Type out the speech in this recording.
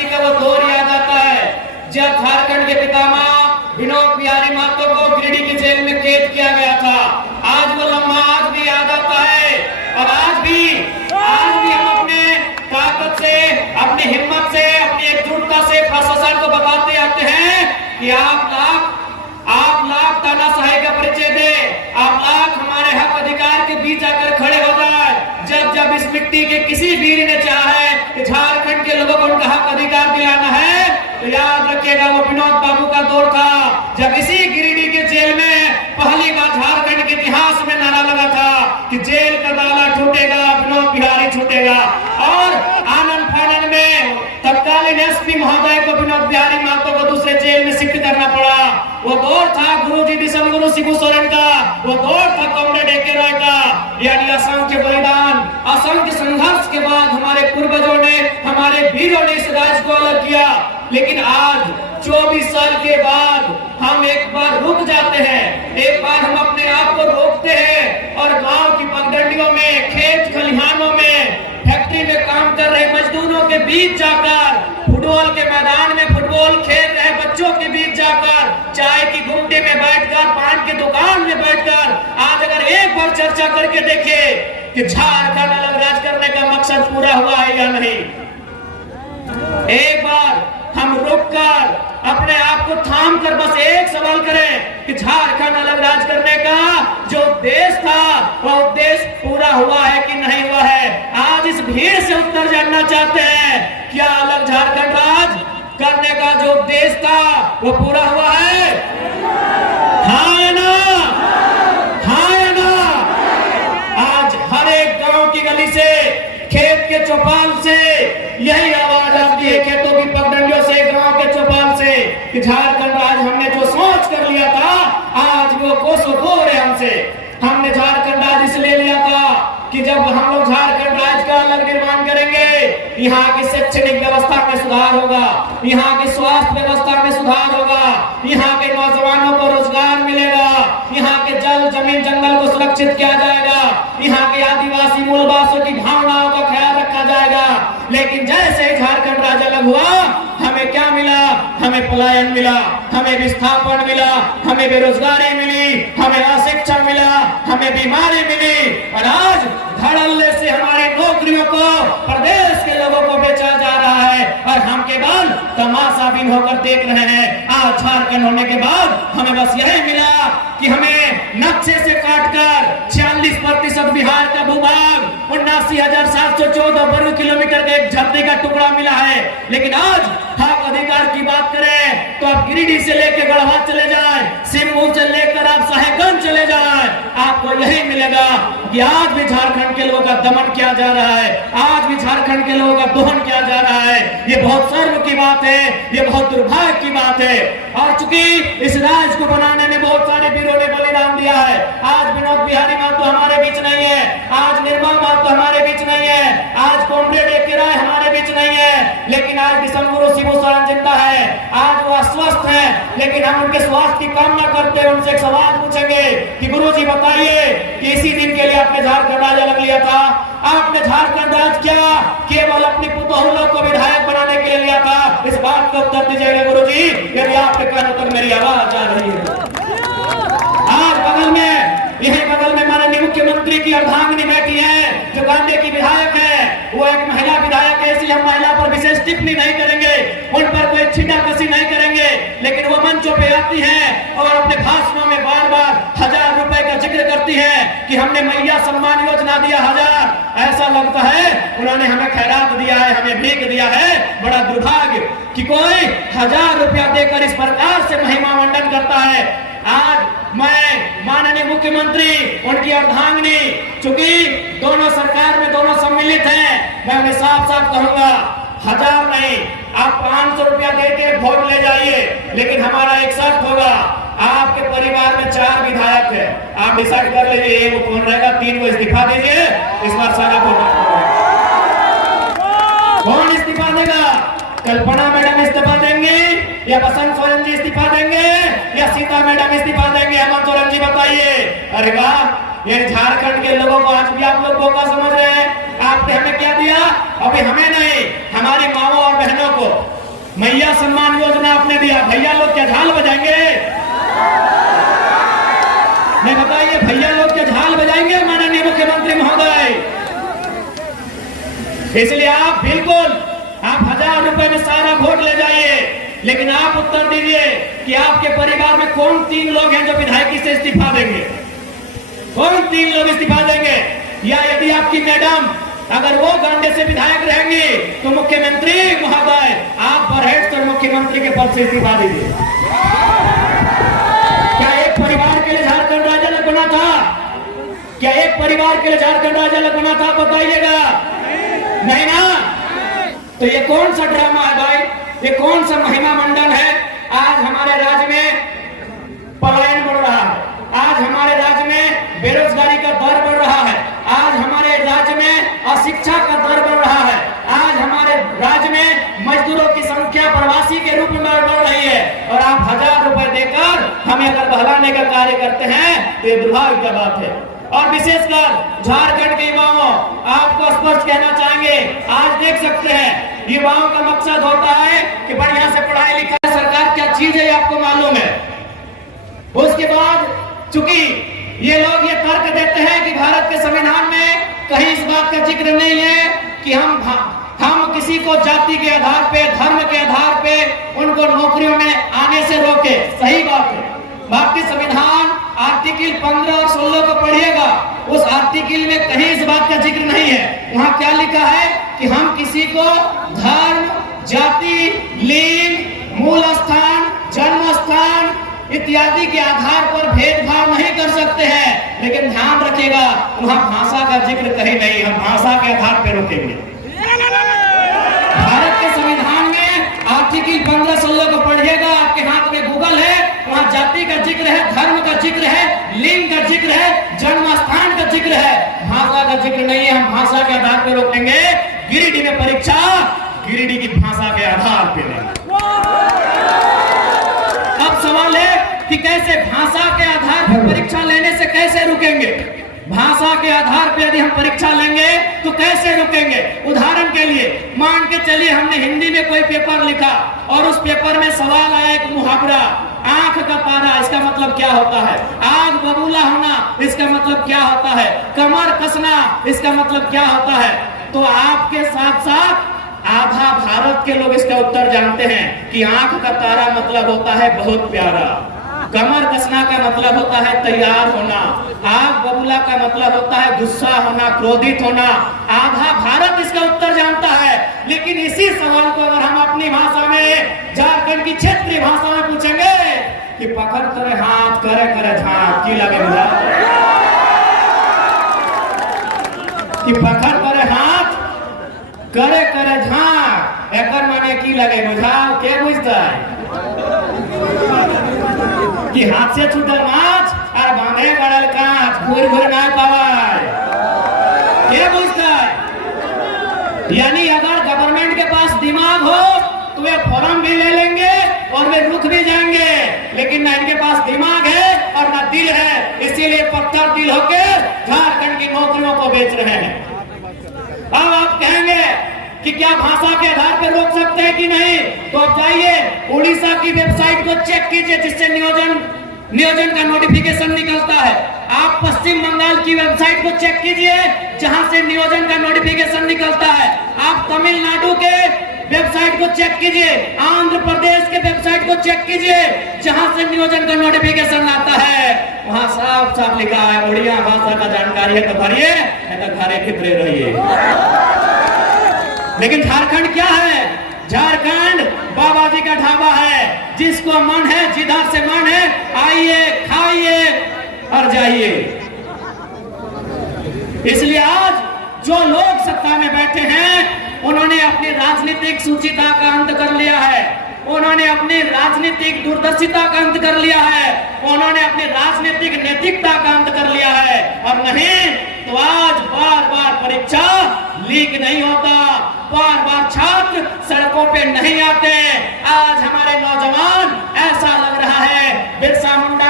1983 का वो दौर याद आता है जब झारखंड के पितामह विनोद बिहारी महतो को गिरिडीह की जेल में कैद किया गया था। आज वो लम्हा आज भी याद आता है और आज भी हम अपने ताकत से, अपनी हिम्मत से, अपनी एकजुटता से प्रशासन को बताते आते हैं कि आप लाख तानाशाही का परिचय दे, आप लाख हमारे हक अधिकार के बीच आकर खड़े हो जाए। जब इस मिट्टी के किसी वीर ने चाहा है कि झारखंड के लोगों को उनका हक अधिकार दिलाना है, तो याद रखिएगा वो विनोद बाबू का दौर था जब इसी गिरिडीह के जेल में पहली बार झारखंड के इतिहास में नारा लगा था कि जेल का ताला टूटेगा, विनोद बिहारी छूटेगा। और आनंद फानन में तत्कालीन एसपी महोदय को विनोद बिहारी महतो को दूसरे जेल में शिफ्ट करना पड़ा। वो दौर था गुरुजी दिसम गुरु शिबू सोरेन का, वो दौर था कॉमरेड ए.के. रॉय का। यानी असंख्य बलिदान, असंख्य संघर्ष के बाद हमारे पूर्वजों ने, हमारे वीरों ने इस राज्य को अलग किया। लेकिन आज 24 साल के बाद हम एक बार रुक जाते हैं, एक बार हम अपने आप को रोकते हैं और गांव की पगडंडियों में, खेत खलिहानों में, फैक्ट्री में काम कर रहे मजदूरों के बीच जाकर, फुटबॉल के मैदान में फुटबॉल खेल रहे बच्चों के बीच जाकर, चाय की घुमटी में बैठकर, पान की दुकान में बैठकर आज अगर एक बार चर्चा करके देखे कि झारखंड अलग राज करने का मकसद पूरा हुआ है या नहीं, एक बार हम रुककर अपने आप को थाम कर बस एक सवाल करें कि झारखंड अलग राज करने का जो उद्देश्य था वह उद्देश्य पूरा हुआ है कि नहीं हुआ है। आज इस भीड़ से उत्तर जानना चाहते हैं, क्या अलग झारखंड राज करने का जो उद्देश्य था वो पूरा हुआ है? हाँ या ना? हाँ या ना? आज हर एक गांव की गली से, खेत के चौपाल से यही आवाज आती है, खेतों की पगडंडियों से, गांव के चौपाल से, कि झारखंड राज हमने जो सोच कर लिया था आज वो कोसों खो रहे हमसे। हमने झारखंड राज इसलिए लिया था कि जब हम लोग झारखंड राज का अलग निर्माण करेंगे, यहाँ की शैक्षणिक व्यवस्था में सुधार होगा, यहाँ की स्वास्थ्य व्यवस्था में सुधार होगा, यहाँ के नौजवानों को रोजगार मिलेगा, यहाँ के जल जमीन जंगल को सुरक्षित किया जाएगा, यहाँ के आदिवासी मूलवासियों की भावनाओं का ख्याल रखा जाएगा। लेकिन जैसे ही झारखंड राज्य अलग हुआ, हमें क्या मिला? हमें पलायन मिला, हमें विस्थापन मिला, हमें बेरोजगारी मिली, हमें अशिक्षण मिला, हमें बीमारी मिली और आज धड़ल्ले से हमारी नौकरियों को प्रदेश के लोगों को बेचा जा रहा है और हम केवल तमाशाबीन होकर देख रहे हैं। आज झारखंड होने के बाद हमें बस यही मिला कि हमें नक्शे से काटकर 46% बिहार का भूभाग, 79,714 वर्ग किलोमीटर का एक धरती का टुकड़ा मिला है। लेकिन आज हक अधिकार की बात करें तो आप गिरिडीह से लेकर गढ़वा चले जाए, सिंहभूम से लेकर आप साहेबगंज चले जाए, आपको यही मिलेगा कि आज भी झारखंड के लोगों का दमन किया जा रहा है, आज भी झारखंड के लोगों का दोहन किया जा रहा है। ये बहुत शर्म की बात है, ये बहुत दुर्भाग्य की बात है। और चूंकि इस राज्य को बनाने में बहुत सारे वीरों ने बलिदान दिया है, आज विनोद बिहारी महतो हमारे बीच नहीं है, आज निर्मल महतो हमारे बीच नहीं है, आज कॉमरेड ए.के. रॉय हमारे बीच नहीं है, लेकिन आज दिसम गुरु शिबू सोरेन जिंदा है, आज वो अस्वस्थ है, लेकिन हम उनके स्वास्थ्य की कामना करते हैं। उनसे एक सवाल पूछेंगे कि गुरुजी बताइए कि इसी दिन के लिए आपने झारखंड राज अलग लिया था, आपने झारखंड राज क्या केवल अपनी पुतौलों को विधायक बनाने के लिए लिया था? इस बात का उत्तर दीजिएगा गुरुजी, यदि आपके कानों तक मेरी आवाज आ रही है। आज बगल में, यही बगल में माननीय मुख्यमंत्री की अर्धांगिनी बैठी है जो गांधी की विधायक है, वो एक महिला विधायक है, इसलिए हम महिला पर विशेष टिप्पणी नहीं करेंगे, उन पर कोई छींटाकशी नहीं करेंगे। लेकिन वो मंचों पे आती है और अपने भाषणों में बार बार 1000 रुपए का जिक्र करती है कि हमने मैया सम्मान योजना दिया 1000। ऐसा लगता है उन्होंने हमें खैरात दिया है, हमें भीख दिया है। बड़ा दुर्भाग्य कि कोई 1000 रुपया देकर इस प्रकार से महिमा मंडन करता है। आज मैं माननीय मुख्यमंत्री, उनकी अर्धांगिनी, चूंकि दोनों सरकार में दोनों सम्मिलित हैं, मैं उन्हें साफ साफ कहूंगा 1000 नहीं, आप 500 रुपया देके वोट ले जाइए, लेकिन हमारा एक शर्त होगा, आपके परिवार में 4 विधायक है, आप डिसाइड कर लीजिए एक वो कौन रहेगा, 3 को इस्तीफा दीजिए, इस बार सारा कौन इस्तीफा देगा? कल्पना मैडम इस्तीफा देंगे या बसंत सोरेन जी इस्तीफा देंगे या सीता मैडम इस्तीफा देंगे? हेमंत सोरेन जी बताइए। अरे वाह, ये झारखंड के लोगों को आज भी आप लोग बोका समझ रहे हैं। आपने हमें क्या दिया? अभी हमें नहीं, हमारी माओ और बहनों को मैया सम्मान योजना आपने दिया, भैया लोग क्या झाल बजाएंगे? नहीं बताइए, भैया लोग क्या झाल बजाएंगे माननीय मुख्यमंत्री महोदय? इसलिए आप बिल्कुल 1000 रुपए में सारा वोट ले जाइए, लेकिन आप उत्तर दीजिए कि आपके परिवार में कौन 3 लोग हैं जो विधायकी से इस्तीफा देंगे? कौन 3 लोग इस्तीफा देंगे? या यदि आपकी मैडम अगर वो गांडे से विधायक रहेंगी तो मुख्यमंत्री महोदय आप बरहट कर मुख्यमंत्री के पद से इस्तीफा दीजिए। क्या एक परिवार के लिए झारखंड राज्य अलग बना था? क्या एक परिवार के लिए झारखंड राज्य अलग बना था? बताइएगा। नहीं ना? तो ये कौन सा ड्रामा है भाई? ये कौन सा महिमा मंडन है? आज हमारे राज्य में पलायन बढ़ रहा है, आज हमारे राज्य में बेरोजगारी का दर बढ़ रहा है, आज हमारे राज्य में अशिक्षा का दर बढ़ रहा है, आज हमारे राज्य में मजदूरों की संख्या प्रवासी के रूप में बढ़ रही है, और आप 1000 रुपए देकर हमें अगर बहलाने का कार्य करते हैं तो ये दुर्भाग्य की बात है। और विशेषकर झारखंड के युवाओं, आपको स्पष्ट कहना चाहेंगे, आज देख सकते हैं युवाओं का मकसद होता है कि बढ़िया से पढ़ाई लिखाई, सरकार क्या चीज है आपको मालूम है। उसके बाद चूंकि ये लोग ये तर्क देते हैं कि भारत के संविधान में कहीं इस बात का जिक्र नहीं है कि हम किसी को जाति के आधार पे, धर्म के आधार पे उनको नौकरियों में आने से रोके। सही बात है, भारतीय संविधान आर्टिकल 15 और 16 को पढ़िएगा, उस आर्टिकल में कहीं इस बात का जिक्र नहीं है। वहां क्या लिखा है कि हम किसी को धर्म, जाति, लिंग, मूल स्थान, जन्म स्थान इत्यादि के आधार पर भेदभाव नहीं कर सकते हैं। लेकिन ध्यान रखिएगा, वहां भाषा का जिक्र कहीं नहीं, हम भाषा के आधार पर रोकेंगे। भारत के संविधान में आर्टिकल 15-16 को पढ़िएगा, आपके हाथ में गूगल है, वहां जाति का जिक्र है, धर्म का जिक्र है, लिंग का जिक्र है, जन्म स्थान का जिक्र है, भाषा का जिक्र नहीं है। हम भाषा के आधार पर रोकेंगे। गिरिडीह में परीक्षा गिरिडीह की भाषा के आधार पर नहीं। अब सवाल है कि कैसे भाषा के आधार पर परीक्षा लेने से कैसे रुकेंगे? भाषा के आधार पर यदि हम परीक्षा लेंगे तो कैसे रुकेंगे? उदाहरण के लिए मान के चलिए हमने हिंदी में कोई पेपर लिखा और उस पेपर में सवाल आया एक मुहावरा, आंख का तारा, इसका मतलब क्या होता है? आग बबूला होना, इसका मतलब क्या होता है? कमर कसना, इसका मतलब क्या होता है? तो आपके साथ साथ आधा भारत के लोग इसका उत्तर जानते हैं कि आंख का तारा मतलब होता है बहुत प्यारा, कमर कसना का मतलब होता है तैयार होना, आग बबूला का मतलब होता है गुस्सा होना, क्रोधित होना। आधा भारत इसका उत्तर जानता है। लेकिन इसी सवाल को अगर हम अपनी भाषा में, झारखंड की क्षेत्रीय भाषा में पूछेंगे कि पकड़ करे हाथ, करे करे झांक, की लगे मुझा कि पकड़ करे हाथ, करे करे झांक, एकर माने की लगे बुझाओ, के बुझता है कि हाथ से छूटल माछ और बांधे पड़ल कांच, घूर घूर ना पावाय, के बुझता है? यानी अगर गवर्नमेंट के पास दिमाग हो तो वे फॉर्म भी ले लेंगे और वे रुक भी जाएंगे, लेकिन ना इनके पास दिमाग है और ना दिल है, इसीलिए पत्थर दिल होकर झारखंड की नौकरियों को बेच रहे हैं। अब आप कहेंगे कि क्या भाषा के आधार पर रोक सकते हैं कि नहीं? तो आप जाइए उड़ीसा की वेबसाइट को चेक कीजिए जिससे नियोजन का नोटिफिकेशन निकलता है। आप पश्चिम बंगाल की वेबसाइट को चेक कीजिए जहां से नियोजन का नोटिफिकेशन निकलता है। आप तमिलनाडु के वेबसाइट को चेक कीजिए, आंध्र प्रदेश के वेबसाइट को चेक कीजिए जहां से नियोजन का नोटिफिकेशन आता है। वहां साफ साफ लिखा है उड़िया भाषा का जानकारी है तो भरिए, नहीं तो घरे खितरे रहिए। लेकिन झारखंड क्या है? झारखंड बाबा जी का ढाबा है, जिसको मन है, जिधर से मन है आइए, खाइए और जाइए। इसलिए आज जो लोग सत्ता में बैठे हैं उन्होंने अपनी राजनीतिक सूचिता का अंत कर लिया है, उन्होंने अपनी राजनीतिक दूरदर्शिता का अंत कर लिया है, उन्होंने अपनी राजनीतिक नैतिकता का अंत कर लिया है। और नहीं तो आज बार बार परीक्षा लीक नहीं होता, बार बार छात्र सड़कों पे नहीं आते। आज हमारे नौजवान, ऐसा लग रहा है बिरसा मुंडा